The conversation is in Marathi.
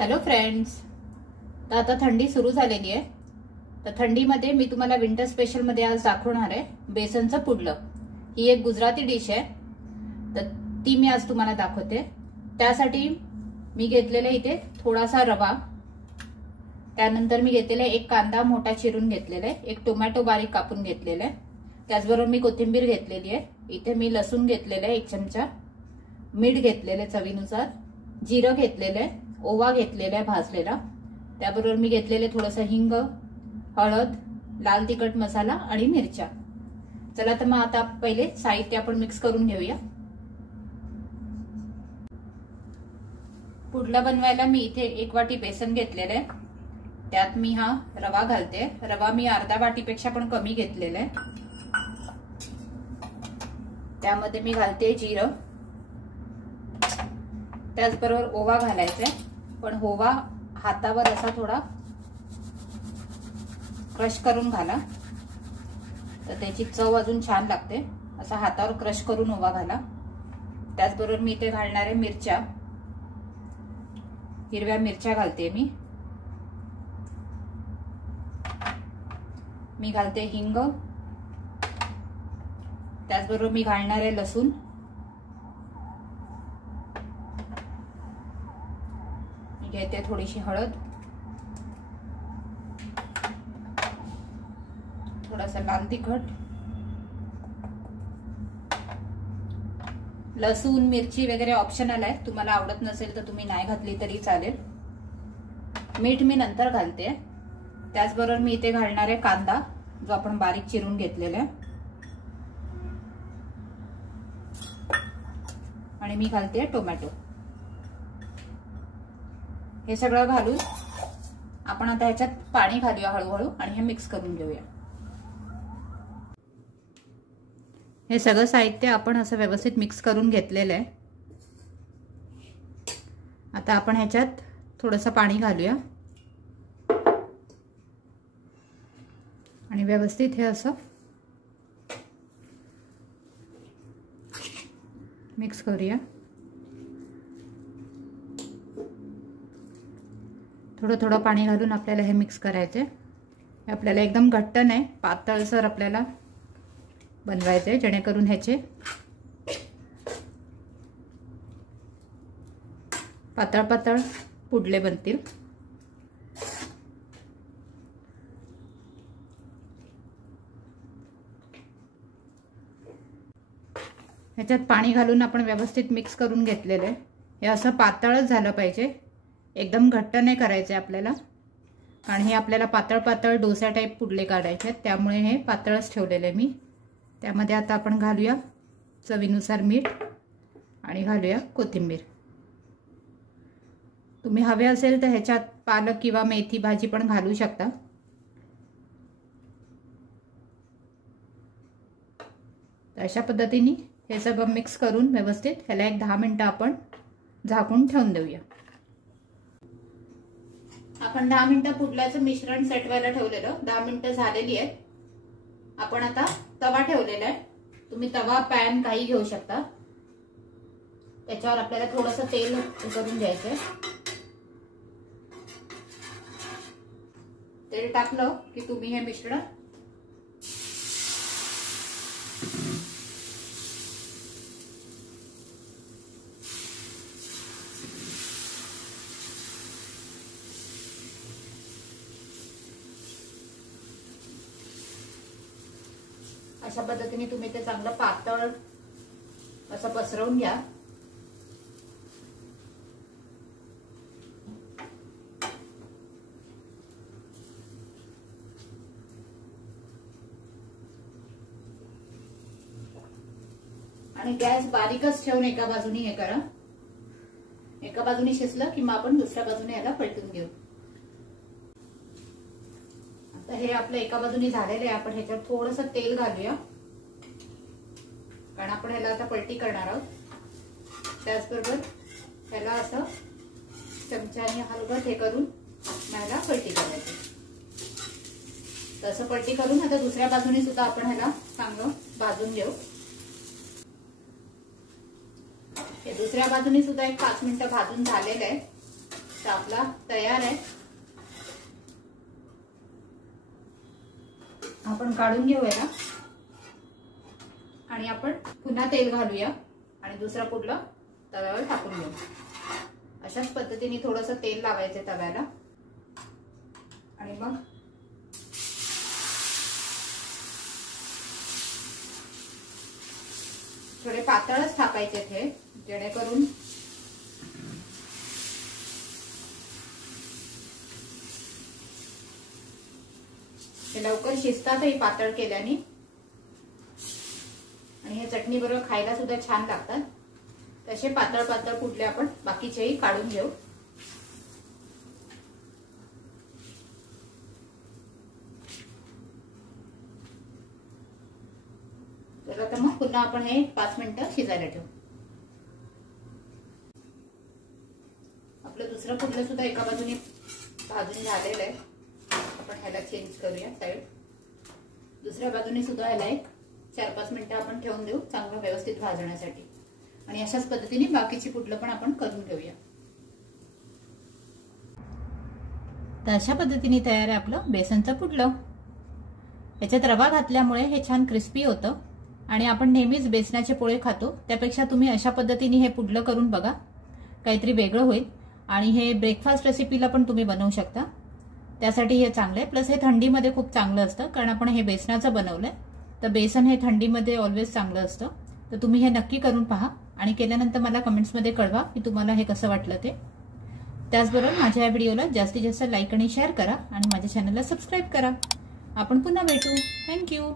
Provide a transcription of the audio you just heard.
हॅलो फ्रेंड्स, तर आता थंडी सुरू झालेली आहे. तर थंडीमध्ये मी तुम्हाला विंटर स्पेशल मध्ये आज दाखवणार आहे बेसनचं पुडलं. ही एक गुजराती डिश आहे, तर ती मी आज तुम्हाला दाखवते. त्यासाठी मी घेतलेला इथे थोडासा रवा, त्यानंतर मी घेतलेला एक कांदा मोठा चिरून घेतलेला आहे, एक टोमॅटो बारीक कापून घेतलेला आहे, त्याचबरोबर मी कोथिंबीर घेतलेली आहे. इथे मी लसूण घेतलेला आहे 1 चमचा, मीठ घेतलेले चवीनुसार, जिरं घेतलेलं आहे, ओवा घेतलेला आहे भाजलेला, त्याबरोबर मी घेतलेले थोडंसं हिंग, हळद, लाल तिखट मसाला आणि मिरच्या. चला तर मग आता पहिले साहित्य आपण मिक्स करून घेऊया. पुडला बनवायला मी इथे 1 वाटी बेसन घेतलेलं आहे, त्यात मी हा रवा घालते. रवा मी अर्धा वाटीपेक्षा पण कमी घेतलेला आहे. त्यामध्ये मी घालते जिरं, त्याचबरोबर ओवा घालायचा आहे, पण ओवा हातावर असा थोडा क्रश करून घाला, तर त्याची चव अजून छान लागते. असा हातावर क्रश करून ओवा घाला. त्याचबरोबर मी इथे घालणार आहे मिरच्या, हिरव्या मिरच्या घालते मी घालते हिंग, त्याचबरोबर मी घालणार आहे लसूण, घेते थोडीशी हळद, थोडासा लाल तिखट, लसूण मिरची वगैरे ऑप्शनल आहे, तुम्हाला आवडत नसेल तर तुम्ही नाही घातली तरी चालेल. मीठ मी नंतर घालते. त्याचबरोबर मी इथे घालणार आहे कांदा, जो आपण बारीक चिरून घेतलेला आहे, आणि मी घालते टोमॅटो. हे सगळं घालून आपण आता ह्याच्यात पाणी घालूया हळूहळू आणि हे मिक्स करून घेऊया. हे सगळं साहित्य आपण असं व्यवस्थित मिक्स करून घेतलेलं आहे. आता आपण ह्याच्यात थोडंसं पाणी घालूया आणि व्यवस्थित हे असं मिक्स करूया. थोडं थोडं पाणी घालून आपल्याला हे मिक्स करायचे. आपल्याला एकदम घट्ट नाही, पातळसर आपल्याला बनवायचे, जेणेकरून ह्याचे पातळ पातळ पुडले बनतील. ह्याच्यात पाणी घालून आपण व्यवस्थित मिक्स करून घेतलेलं आहे. हे असं पातळच झालं पाहिजे, एकदम घट्ट नाही करायचे आपल्याला, आणि हे आपल्याला पातळ पातळ डोसा टाईप पुडले काढायचे आहेत, त्यामुळे हे पातळच ठेवलेले आहे मी. त्यामध्ये आता आपण घालूया चवीनुसार मीठ आणि घालूया कोथिंबीर. तुम्ही हवे असेल तर ह्याच्यात पालक किंवा मेथी भाजी पण घालू शकता. अशा पद्धतीने हे सगळं मिक्स करून व्यवस्थित ह्याला एक 10 मिनिटं आपण झाकून ठेवून देऊया. आपण 10 मिनिटं पुडल्याचं मिश्रण सेट व्हायला ठेवलेलं, 10 मिनिटं झालेली आहेत. आपण आता तवा ठेवलेला आहे. तुम्ही तवा, पॅन काही घेऊ शकता. त्याच्यावर आपल्याला थोडंसं तेल करून घ्यायचंय. तेल टाकलं की तुम्ही हे मिश्रण अशा पद्धतीने तुम्ही ते चांगलं पातळ असं पसरवून घ्या. आणि गॅस बारीकच ठेवून एका बाजूने हे करा. एका बाजूने शिजलं की मग आपण दुसऱ्या बाजूने याला पलटून घेऊ. आता हे आपलं एका बाजूने झालेलं आहे. आपण ह्याच्यावर थोडंसं तेल घालूया, कारण आपण ह्याला आता पलटी करणार आहोत. त्याचबरोबर ह्याला असं चमच्याने हलगत हे करून ह्याला पलटी करायची. तसं पलटी करून आता दुसऱ्या बाजूने सुद्धा आपण ह्याला चांगलं भाजून घेऊ. हे दुसऱ्या बाजूने सुद्धा एक 5 मिनिटं भाजून झालेलं आहे. तर आपला तयार आहे. आपण काढून घेऊया आणि आपण पुन्हा तेल घालूया आणि दुसरा पुडलं तव्यावर टाकून घेऊ. अशाच पद्धतीने थोडंसं तेल लावायचं तव्याला आणि मग थोडे पातळच टाकायचे ते, जेणेकरून ते लवकर शिजतातही पातळ केल्याने आणि हे चटणी बरोबर खायला सुद्धा छान लागतात. तसे पातळ पातळ पुडले आपण बाकीचेही काढून घेऊ. तर आता मग पुन्हा आपण हे 5 मिनिटं शिजायला ठेवू. आपलं दुसरं पुडलं सुद्धा एका बाजूने भाजून झालेलं आहे. आपण ह्याला चेंज करूया साईड. दुसऱ्या बाजूने सुद्धा ह्याला एक 4-5 मिनिटं आपण ठेवून देऊ चांगलं व्यवस्थित भाजण्यासाठी. आणि अशाच पद्धतीने बाकीची पुडलं पण आपण करून घेऊया. तर अशा पद्धतीने तयार आहे आपलं बेसनचं पुडलं. याच्यात रवा घातल्यामुळे हे छान क्रिस्पी होतं आणि आपण नेहमीच बेसनाचे पोळे खातो त्यापेक्षा तुम्ही अशा पद्धतीने हे पुडलं करून बघा, काहीतरी वेगळं होईल. आणि हे ब्रेकफास्ट रेसिपीला पण तुम्ही बनवू शकता, त्यासाठी हे चांगलं आहे. प्लस हे थंडीमध्ये खूप चांगलं असतं कारण आपण हे बेसनाचं बनवलंय. तर बेसन हे थंडीमध्ये ऑलवेज चांगलं असतं. तर तुम्ही हे नक्की करून पहा आणि केल्यानंतर मला कमेंट्समध्ये कळवा की तुम्हाला हे कसं वाटलं ते. त्याचबरोबर माझ्या या व्हिडिओला जास्तीत जास्त लाईक आणि शेअर करा आणि माझ्या चॅनलला सबस्क्राईब करा. आपण पुन्हा भेटू. थँक्यू.